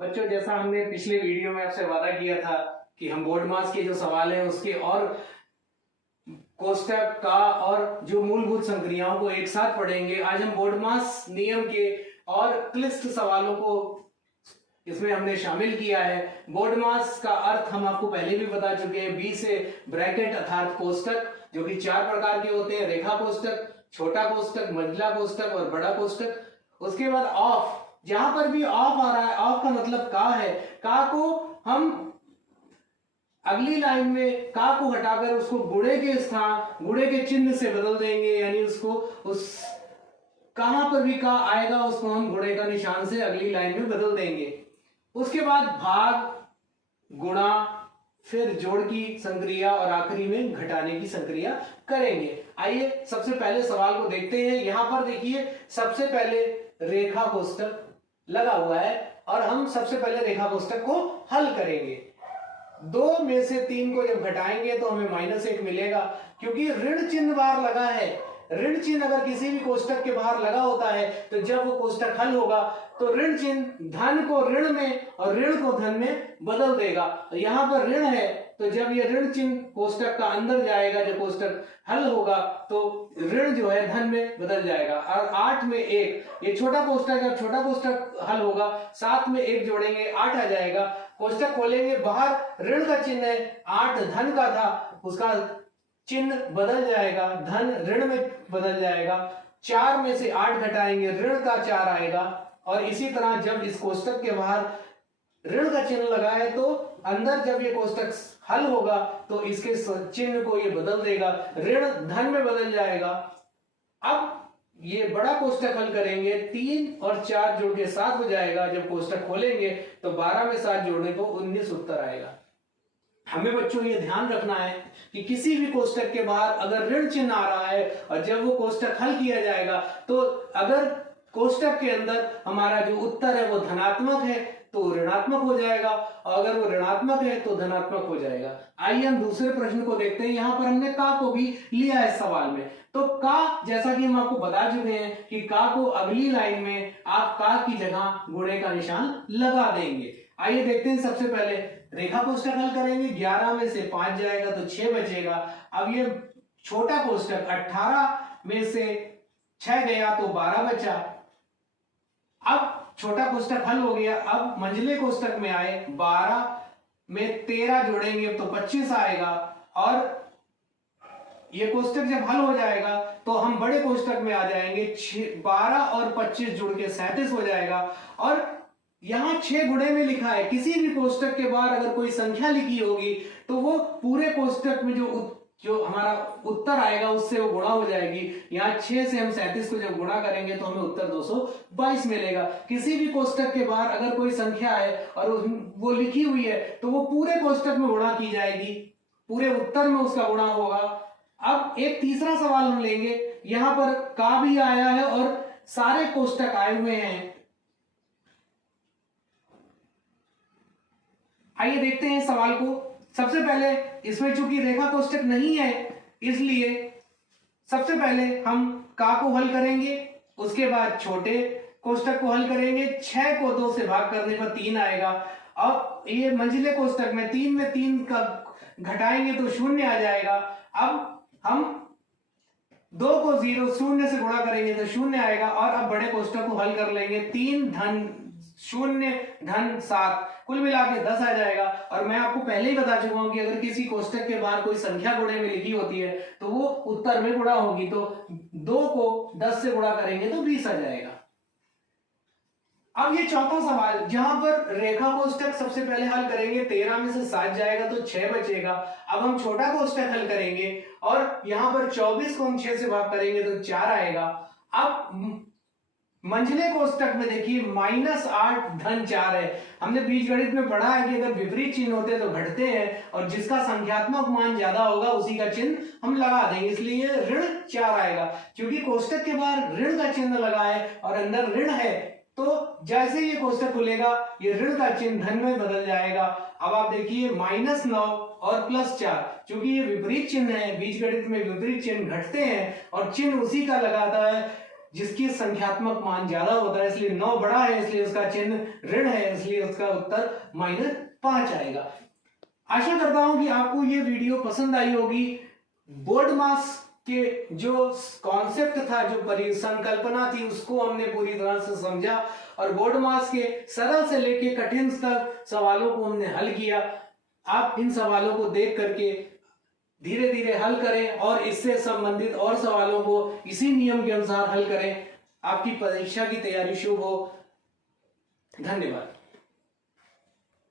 बच्चों, जैसा हमने पिछले वीडियो में आपसे वादा किया था कि हम बोर्ड मास के जो सवाल हैं उसके और कोष्टक का और जो मूलभूत संक्रियाओं को एक साथ पढ़ेंगे। आज हम बोर्ड मास नियम के और क्लिष्ट सवालों को इसमें हमने शामिल किया है। बोर्ड मास का अर्थ हम आपको पहले भी बता चुके हैं। बी से ब्रैकेट अर्थात कोष्टक, जो कि 4 प्रकार के होते हैं: रेखा कोष्टक, छोटा कोष्टक, मंझला कोष्टक और बड़ा कोष्टक। उसके बाद ऑफ, जहां पर भी ऑफ आ रहा है, ऑफ का मतलब का है। का को हम अगली लाइन में का को हटाकर उसको गुणे के स्थान, गुणे के चिन्ह से बदल देंगे, यानी उसको उस कहां पर भी का आएगा उसको हम गुणे का निशान से अगली लाइन में बदल देंगे। उसके बाद भाग, गुणा, फिर जोड़ की संक्रिया और आखिरी में घटाने की संक्रिया करेंगे। आइए सबसे पहले सवाल को देखते हैं। यहां पर देखिए, सबसे पहले रेखा कोष्टक लगा हुआ है और हम सबसे पहले रेखा कोष्टक को हल करेंगे। 2 में से 3 को जब घटाएंगे तो हमें -1 मिलेगा, क्योंकि ऋण चिन्ह बाहर लगा है। ऋण चिन्ह अगर किसी भी कोष्टक के बाहर लगा होता है तो जब वो कोष्टक हल होगा तो ऋण चिन्ह धन को ऋण में और ऋण को धन में बदल देगा। यहां पर ऋण है तो जब ये ऋण चिन्ह कोष्टक का अंदर जाएगा, जब कोष्टक हल होगा तो ऋण जो है धन में बदल जाएगा। और 8 में 1, ये छोटा कोष्टक, जब छोटा कोष्टक हल होगा 7 में 1 जोड़ेंगे 8 आ जाएगा। कोष्टक खोलेंगे, बाहर ऋण का चिन्ह है, 8 धन का था, उसका चिन्ह बदल जाएगा, धन ऋण में बदल जाएगा। 4 में से 8 घटाएंगे, ऋण का 4 आएगा। और इसी तरह जब इस कोष्टक के बाहर ऋण का चिन्ह लगा है तो अंदर जब ये कोष्टक हल होगा तो इसके चिन्ह को ये बदल देगा, ऋण धन में बदल जाएगा। अब ये बड़ा कोष्टक हल करेंगे, 3 और 4 जोड़ के 7 हो जाएगा। जब कोष्टक खोलेंगे तो 12 में 7 जोड़ने को 19 उत्तर आएगा। हमें बच्चों ये ध्यान रखना है कि किसी भी कोष्टक के बाहर अगर ऋण चिन्ह आ रहा है और जब वो कोष्टक हल किया जाएगा तो अगर कोष्टक के अंदर हमारा जो उत्तर है वो धनात्मक है तो ऋणात्मक हो जाएगा, और अगर वो ऋणात्मक है तो धनात्मक हो जाएगा। आइए हम दूसरे प्रश्न को देखते हैं। यहां पर हमने का को भी लिया है सवाल में। तो का, जैसा कि हम आपको बता चुके हैं कि का को अगली लाइन में आप का की जगह गुणे का निशान लगा देंगे। आइए देखते हैं। सबसे पहले रेखा कोष्टक हल करेंगे, 11 में से 5 जाएगा तो 6 बचेगा। अब ये छोटा कोष्टक 18 में से 6 गया तो 12 बचा। अब छोटा कोष्टक हल हो गया। अब मंझले कोष्टक में आए, 12 में 13 जोड़ेंगे तो 25 आएगा। और ये कोष्टक जब हल हो जाएगा तो हम बड़े कोष्टक में आ जाएंगे, 12 और 25 जुड़ के 37 हो जाएगा। और यहां 6 गुणे में लिखा है, किसी भी कोष्टक के बाहर अगर कोई संख्या लिखी होगी तो वो पूरे कोष्टक में जो हमारा उत्तर आएगा उससे वो गुणा हो जाएगी। यहाँ 6 से हम 37 को जब गुणा करेंगे तो हमें उत्तर 222 मिलेगा। किसी भी कोष्टक के बाहर अगर कोई संख्या है और वो लिखी हुई है तो वो पूरे कोष्टक में गुणा की जाएगी, पूरे उत्तर में उसका गुणा होगा। अब एक तीसरा सवाल हम लेंगे। यहां पर का भी आया है और सारे कोष्टक आए हुए हैं। आइए देखते हैं सवाल को। सबसे पहले इसमें चूंकि रेखा कोष्टक नहीं है इसलिए सबसे पहले हम का को हल करेंगे, उसके बाद छोटे कोष्टक को हल करेंगे। 6 को 2 से भाग करने पर 3 आएगा। अब ये मंझले कोष्टक में 3 में 3 का घटाएंगे तो 0 आ जाएगा। अब हम 2 को 0 से गुणा करेंगे तो 0 आएगा। और अब बड़े कोष्टक को हल कर लेंगे, 3 धन 0 धन 7 कुल मिला के 10 आ जाएगा। और मैं आपको पहले ही बता चुका हूं कि अगर किसी कोष्टक के बाहर कोई संख्या गुणे में लिखी होती है तो वो उत्तर में गुणा होगी। तो 2 को 10 से गुणा करेंगे तो 20 आ जाएगा। अब ये चौथा सवाल, जहां पर रेखा कोष्टक सबसे पहले हल करेंगे, 13 में से 7 जाएगा तो 6 बचेगा। अब हम छोटा कोष्टक हल करेंगे और यहां पर 24 को हम 6 से भाग करेंगे तो 4 आएगा। अब मंझले कोष्टक में देखिए -8 धन 4 है। हमने बीजगणित में पढ़ा है कि अगर विपरीत चिन्ह होते तो घटते हैं और जिसका संख्यात्मक मान ज्यादा होगा उसी का चिन्ह हम लगा देंगे, इसलिए ऋण 4 आएगा। क्योंकि कोष्टक के बाहर ऋण का चिन्ह लगा है और अंदर ऋण है तो जैसे ये कोष्टक खुलेगा ये ऋण का चिन्ह धन में बदल जाएगा। अब आप देखिए -9 और +4, क्योंकि ये विपरीत चिन्ह है, बीजगणित में विपरीत चिन्ह घटते हैं और चिन्ह उसी का लगाता है जिसकी संख्यात्मक मान ज्यादा होता है, इसलिए 9 बड़ा है, इसलिए उसका चिन्ह ऋण है, इसलिए उसका उत्तर -5 आएगा। आशा करता हूं कि आपको ये वीडियो पसंद आई होगी। बोर्ड मास के जो कॉन्सेप्ट था, जो परिसंकल्पना थी, उसको हमने पूरी तरह से समझा और बोर्ड मास के सरल से लेके कठिन तक सवालों को हमने हल किया। आप इन सवालों को देख करके धीरे धीरे हल करें और इससे संबंधित और सवालों को इसी नियम के अनुसार हल करें। आपकी परीक्षा की तैयारी शुभ हो। धन्यवाद।